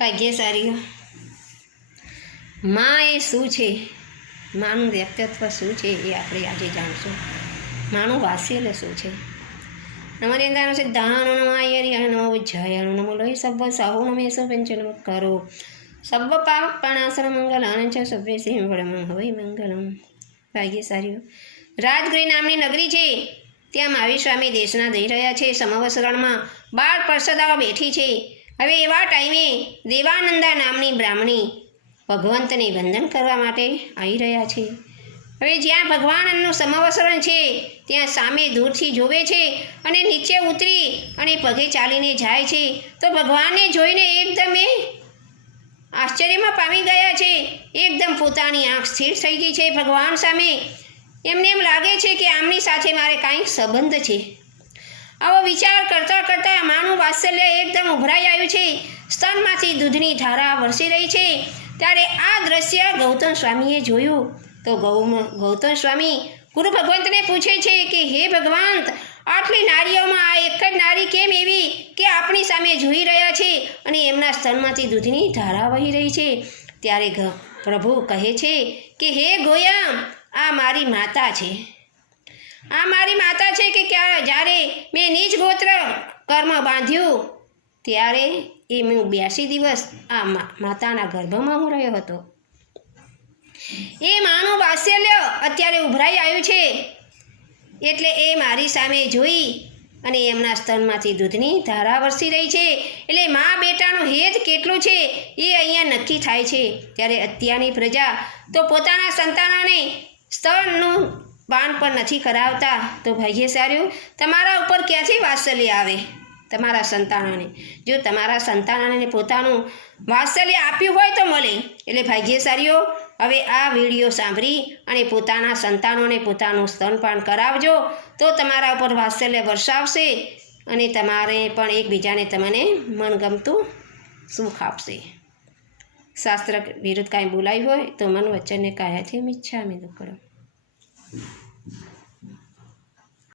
ભાગ્યશાળી માં એ શું છે, માનું વ્યક્તિત્વ શું છે એ આપણે આજે જાણશું. માનું વાત્સલ્ય શું છે. નમોનિંદાનો સિદ્ધાનો નમાયરિ નમો ઉજ્જાયનો નમો લોહી સબ્બ સાહુ નમેશો પંચનમ કરો સબ્બ પાપ પણાસન મંગલાન ચ સભ્ય સિંહ વડમ હવૈ મંગલમ. ભાગ્યશાળીઓ રાજગૃહ નામની નગરી છે. ત્યાં મહાવીર સ્વામી દેશના દઈ રહ્યા છે. સમવસરણમાં 12 પરસદાઓ બેઠી છે. હવે એવા ટાઈમે દેવાનંદા નામની બ્રાહ્મણી ભગવંતને વંદન કરવા માટે આવી રહ્યા છે. હવે જ્યાં ભગવાનનું સમવસરણ છે ત્યાં સામે દૂરથી જોવે છે અને નીચે ઉતરી અને પગે ચાલીને જાય છે. તો ભગવાનને જોઈને એકદમ એ આશ્ચર્યમાં પામી ગયા છે. એકદમ પોતાની આંખ સ્થિર થઈ ગઈ છે ભગવાન સામે. એમને એમ લાગે છે કે આમની સાથે મારે કાંઈક સંબંધ છે. આવો વિચાર કરતાં કરતાં માનું વાત્સલ્ય એકદમ ઉભરાઈ આવ્યું છે. સ્તનમાંથી દૂધની ધારા વરસી રહી છે. ત્યારે આ દ્રશ્ય ગૌતમ સ્વામીએ જોયું. તો ગૌતમ સ્વામી ગુરુ ભગવંતને પૂછે છે કે હે ભગવંત, આટલી નારીઓમાં આ એક જ નારી કેમ એવી કે આપણી સામે જોઈ રહ્યા છે અને એમના સ્તનમાંથી દૂધની ધારા વહી રહી છે. ત્યારે પ્રભુ કહે છે કે હે ગોયમ, આ મારી માતા છે. આ મારી માતા છે કે જ્યારે મેં નિજ ગોત્ર કર્મ બાંધ્યું ત્યારે એ હું 82 દિવસ આ માતાના ગર્ભમાં હું રહ્યો હતો. એ માનું વાત્સલ્ય અત્યારે ઉભરાઈ આવ્યું છે. એટલે એ મારી સામે જોઈ અને એમના સ્તનમાંથી દૂધની ધારા વરસી રહી છે. એટલે મા બેટાનું હેત કેટલું છે એ અહીંયા નક્કી થાય છે. ત્યારે અત્યારની પ્રજા તો પોતાના સંતાનોને સ્તનનું પાન પણ નથી કરાવતા. તો ભાગ્યશાળીઓ, તમારા ઉપર ક્યાંથી વાત્સલ્ય આવે તમારા સંતાનોને? જો તમારા સંતાનોને પોતાનું વાત્સલ્ય આપ્યું હોય તો મળે. એટલે ભાગ્યશાળીઓ, હવે આ વિડીયો સાંભળી અને પોતાના સંતાનોને પોતાનું સ્તનપાન કરાવજો. તો તમારા ઉપર વાત્સલ્ય વરસાવશે અને તમારે પણ એકબીજાને તમને મનગમતું સુખ આપશે. શાસ્ત્ર વિરુદ્ધ કાંઈ બોલાયું હોય તો મન વચનને કાયાથી મિચ્છામિ દુક્કડમ.